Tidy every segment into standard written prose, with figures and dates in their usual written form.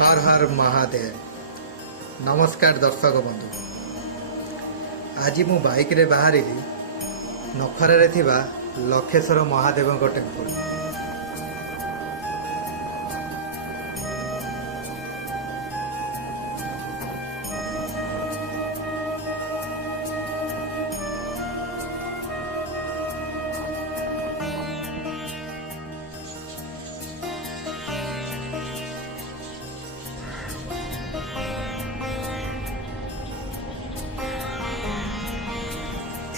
हर हर महादेव। नमस्कार दर्शक बंधु, आज मु बाइक रे बाहरी नखरे थिबा लखेश्वर महादेव टेम्पल।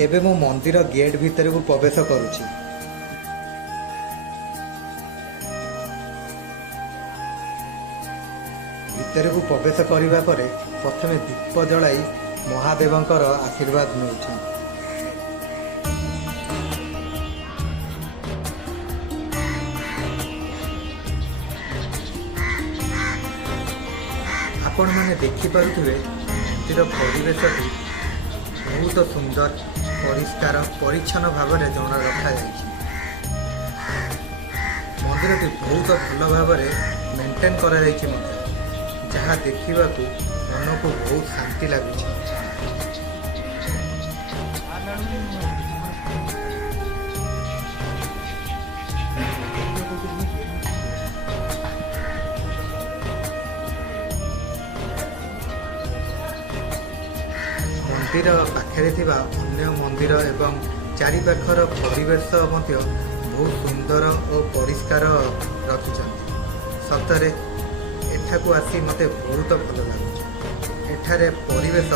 एबे मो मंदिर गेट भीतर को प्रवेश करुछि। भीतर को प्रवेश करिबा परे प्रथमे दीप जलाई महादेवंकर आशीर्वाद नेउछि। आपण माने देखि पारुथिबे मंदिर परिवेशटी बहुत सुंदर परिष्कार परिच्छन्न भाव में जन रखा मंदिर बहुत भल भाव मेंटेन कर जहाँ देखा मन को बहुत शांति लगुच। मंदिर पाखे अन्य मंदिर एवं चारिपाखर परिवेश बहुत सुंदर और परिष्कार रखिछन। सतरे एठाकू आसी मते बहुत भल लगुच। एठारे परिवेश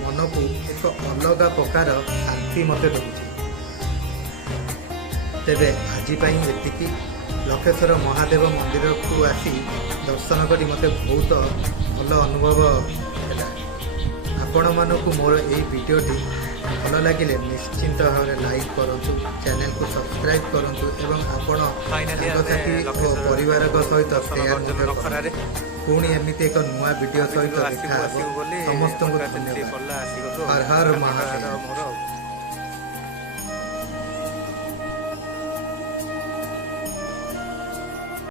मन को एक अलग प्रकार शांति मते दूची। तेबे आज एतिकी लखेश्वर महादेव मंदिर को आसी दर्शन करी मते बहुत भल अनुभव है। आपण मानकु मोर यही वीडियोटी भल लगे निश्चिंत भाव में लाइक करूँ, चैनल को सब्सक्राइब करूँ एवं आपण साथी और परिवार सहित शेयर। पुणी एमती एक नुआ वीडियो सहित देखा समस्त को धन्यवाद। हर हर महादेव।